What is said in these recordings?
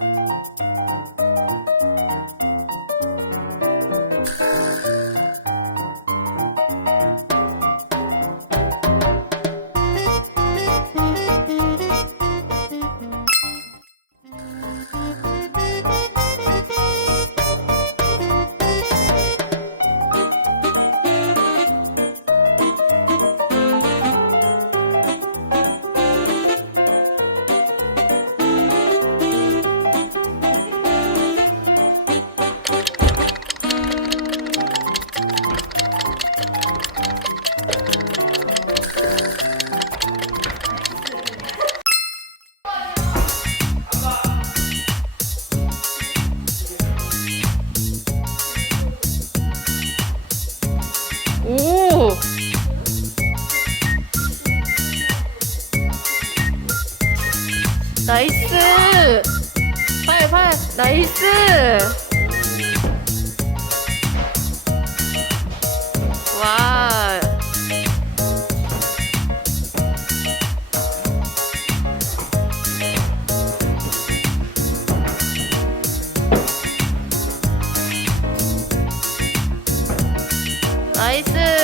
Música 나이스! 팔, 팔, 나이스! 와! 나이스!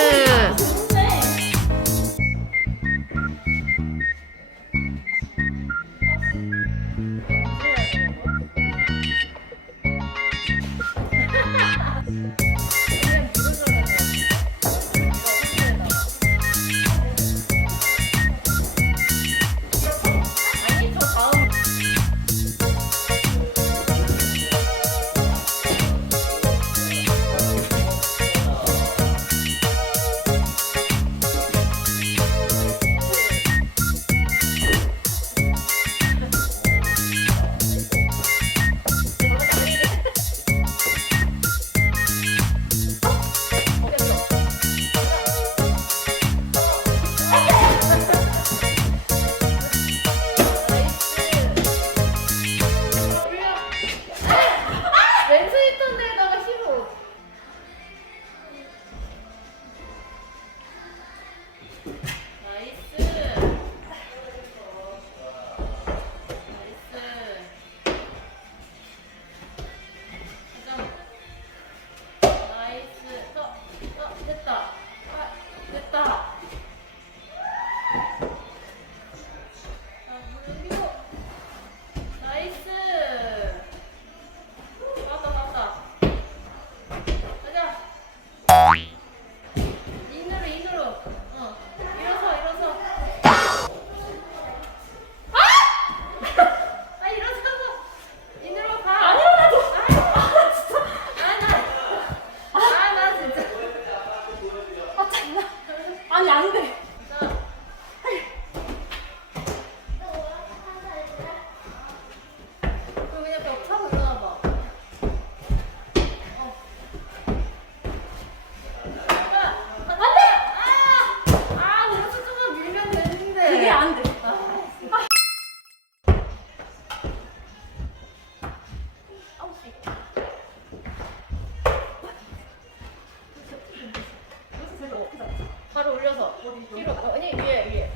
어디? 뒤로. 아니 위에 위에.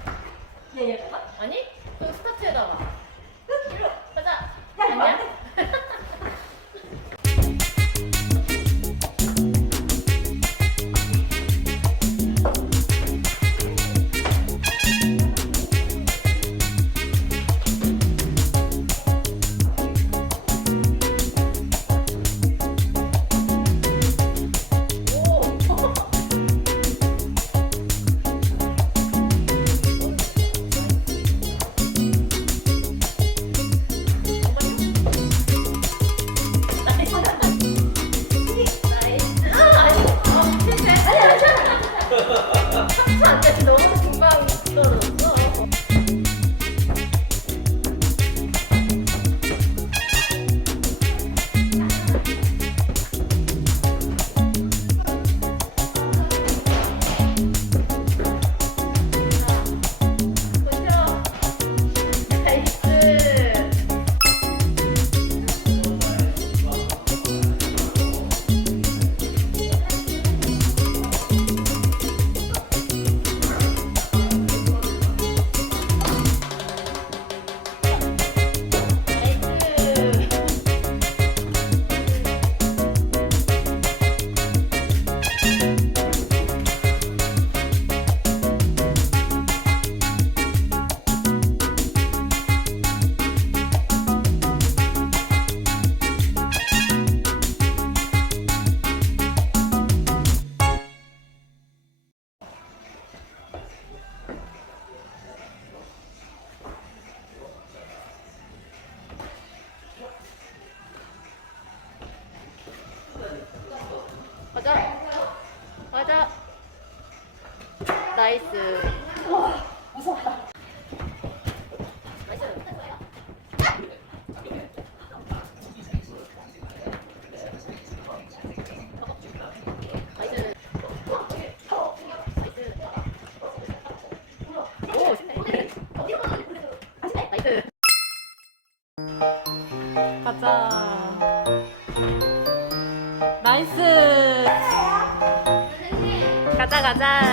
얘 얘가? 아니? 나이스. 와 무섭다. 가자. 나이스. 가자, 가자.